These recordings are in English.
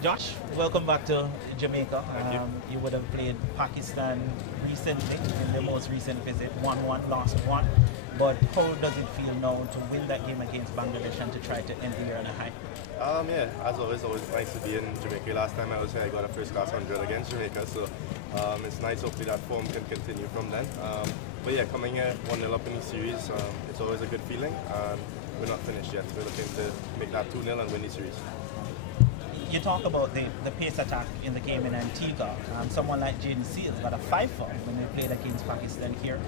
Josh, welcome back to Jamaica. Thank you. You would have played Pakistan recently in the most recent visit, 1-1, lost 1. But how does it feel now to win that game against Bangladesh and to try to end the year on a high? Yeah, as always nice to be in Jamaica. Last time I was here, I got a first class 100 against Jamaica, so it's nice. Hopefully that form can continue from then. But yeah, coming here 1-0 up in the series, it's always a good feeling. We're not finished yet. We're looking to make that 2-0 and win the series. You talk about the pace attack in the game in Antigua. Someone like Jaden Seals got a 5 for when we played against Pakistan here.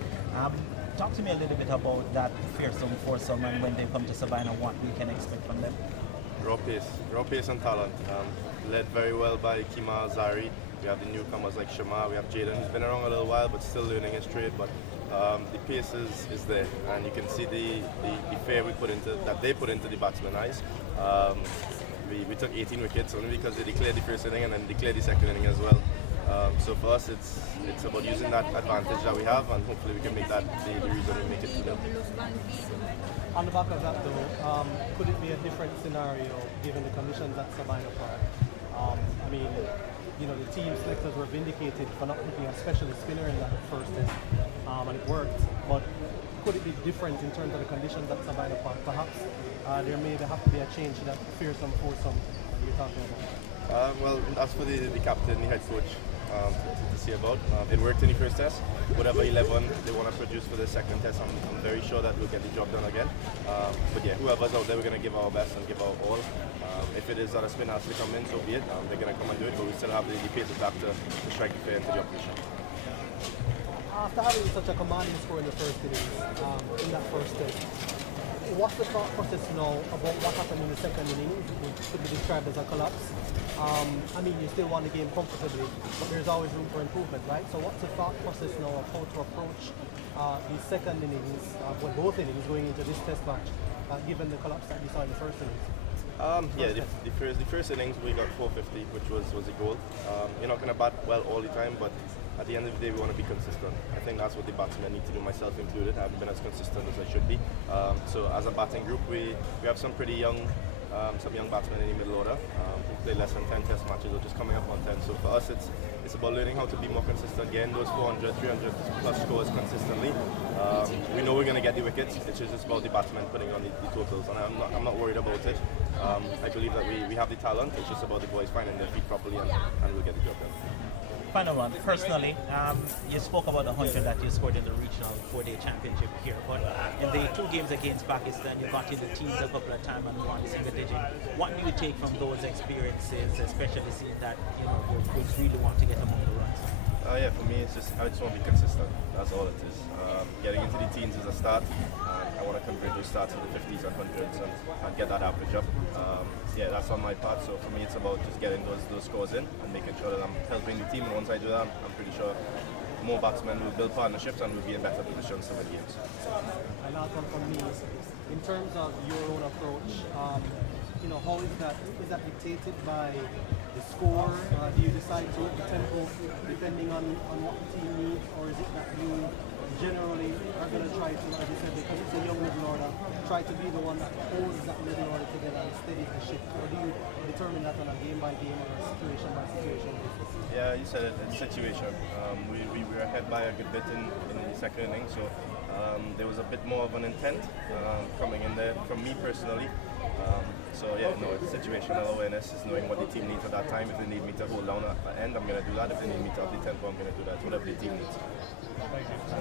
Talk to me a little bit about that fearsome foursome and when they come to Savannah, what we can expect from them. Raw pace and talent. Led very well by Kima Zari. We have the newcomers like Shama. We have Jaden, who's been around a little while but still learning his trade. But the pace is there, and you can see the fear they put into the batsmen's eyes. We took 18 wickets only because they declared the first inning and then declared the second inning as well. So for us, it's about using that advantage that we have, and hopefully we can make that the reason we make it to them. On the back of that though, could it be a different scenario given the conditions at Sabina Park? I mean, the team selectors were vindicated for not picking a specialist spinner in that first test, and it worked. But could it be different in terms of the conditions at Sabina Park? Perhaps there may have to be a change to that fearsome foursome that you're talking about. Well, as for the captain, the head coach, to see about. It worked in the first test. Whatever 11 they want to produce for the second test, I'm very sure that we'll get the job done again. But yeah, whoever's out there, we're going to give our best and give our all. If it is that a spin has to come in, so be it. They're going to come and do it, but we still have the pace attack to strike the fair into the opposition. After having such a commanding score in the first innings, in that first test, what's the thought process now about what happened in the second innings? It could be described as a collapse. I mean, you still won the game comfortably, but there's always room for improvement, right? So what's the thought process now of how to approach the second innings, both innings going into this test match, given the collapse that we saw in the first innings? The first innings we got 450, which was a goal. You're not going to bat well all the time, but at the end of the day, we want to be consistent. I think that's what the batsmen need to do, myself included. I haven't been as consistent as I should be. So as a batting group, we have some pretty young, some young batsmen in the middle order who play less than 10 test matches or just coming up on 10. So for us, it's about learning how to be more consistent, getting those 400, 300 plus scores consistently. We know we're going to get the wickets. It's just about the batsmen putting on the totals, and I'm not worried about it. I believe that we have the talent. It's just about the boys finding their feet properly, and we'll get the job done. Final one. Personally, you spoke about the 100 that you scored in the regional 4-day championship here, but in the 2 games against Pakistan, you got in the teams a couple of times and won single digit. What do you take from those experiences, especially seeing that you really want to get among the runs? For me, I just want to be consistent. That's all it is. Getting into the teens is a start. I want to convert those starts to the 50s and 100s and get that average up. That's on my part. So for me, it's about just getting those scores in and making sure that I'm helping the team. And once I do that, I'm pretty sure more batsmen will build partnerships and will be in better positions to win games. And last one from me, in terms of your own approach, how is that dictated by the score? Do you decide to up the tempo depending on what the team needs, or is it that you generally are going to try to, as you said, because it's a young middle order, try to be the one that holds that middle order together and steadies the ship? Or do you determine that on a game by game or a situation by situation basis? Yeah, you said it, it's situation. We were ahead by a good bit in the second inning, so there was a bit more of an intent coming in there from me personally. It's situational awareness, is knowing what the team needs at that time. If they need me to hold down at the end, I'm going to do that. If they need me to have the tempo, I'm going to do that. Whatever the team needs. Thank you.